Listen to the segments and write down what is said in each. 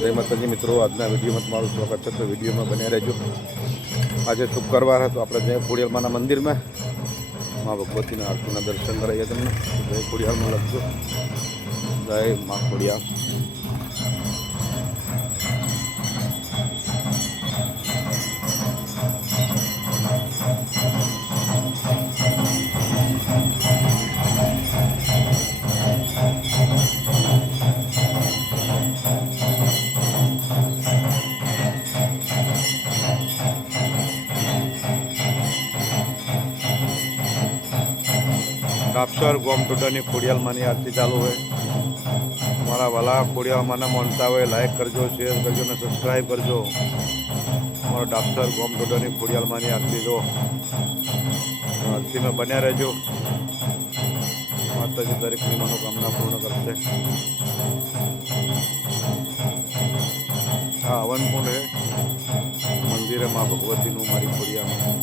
જય માતાજી મિત્રો, આજના વિડીયોમાં તમારું સ્વાગત છે. તો વિડીયોમાં બન્યા રહેજો. આજે શુક્રવાર હતો, આપણે જય ખોડિયાલમાના મંદિરમાં મા ભગવતીના આરતીના દર્શન કરાવીએ તમને. જય ખોડિયાલમાં લખજો, જય મા ખોડિયાલ. કાપસર ગોમટોડાની ખોડિયાલમાની આરતી ચાલુ હોય. તમારા વાલા ખોડિયાલમાના માનતા હોય, લાઈક કરજો, શેર કરજો અને સબસ્ક્રાઈબ કરજો. અમારો ડાપસર ગોમટોડાની ખોડિયાલમાની આરતી જો આરતીમાં બન્યા રહેજો. માતાજી દરેકની મનોકામના પૂર્ણ કરશે. હા, હવનકુંડ છે મંદિરે મા ભગવતીનું મારી ખોડિયાલમાં.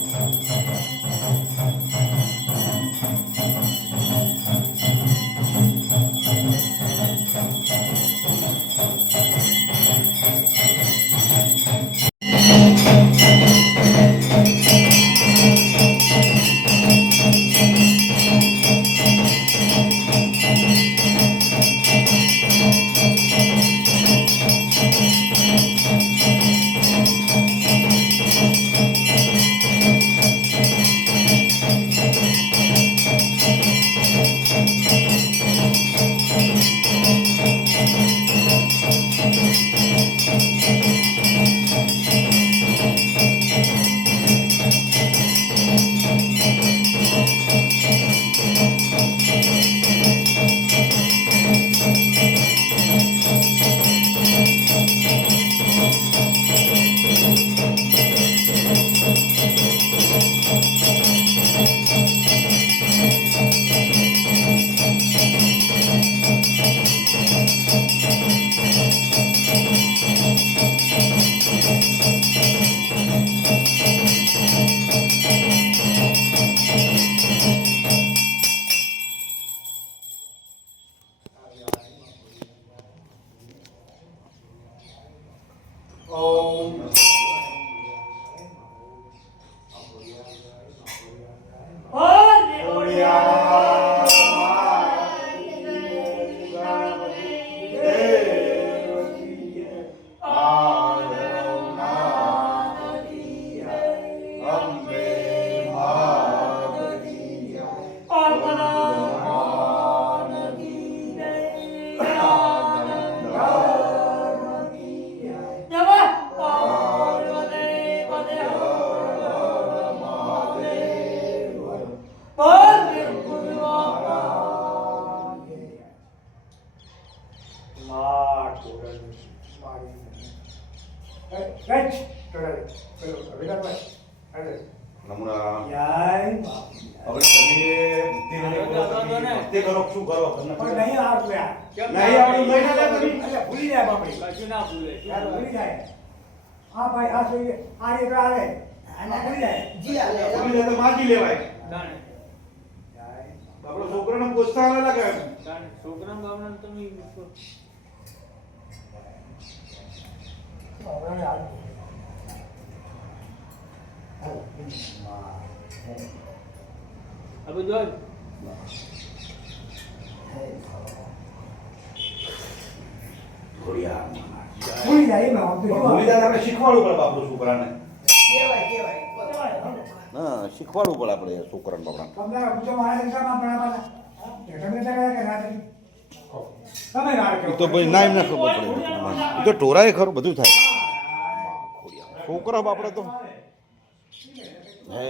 છોકરાને પ્રોત્સાહન લાગે. છોકરા બાબા તમે અબુ જો શીખવાડવું પડે બાપુ છોકરાને. હા, શીખવાડવું પડે આપણે છોકરાને બાપડા. તો ભાઈ ના એમ ના ખબર પડે. એ તો ઢોરાય ખરું, બધું થાય. છોકરા બાપડા તો હે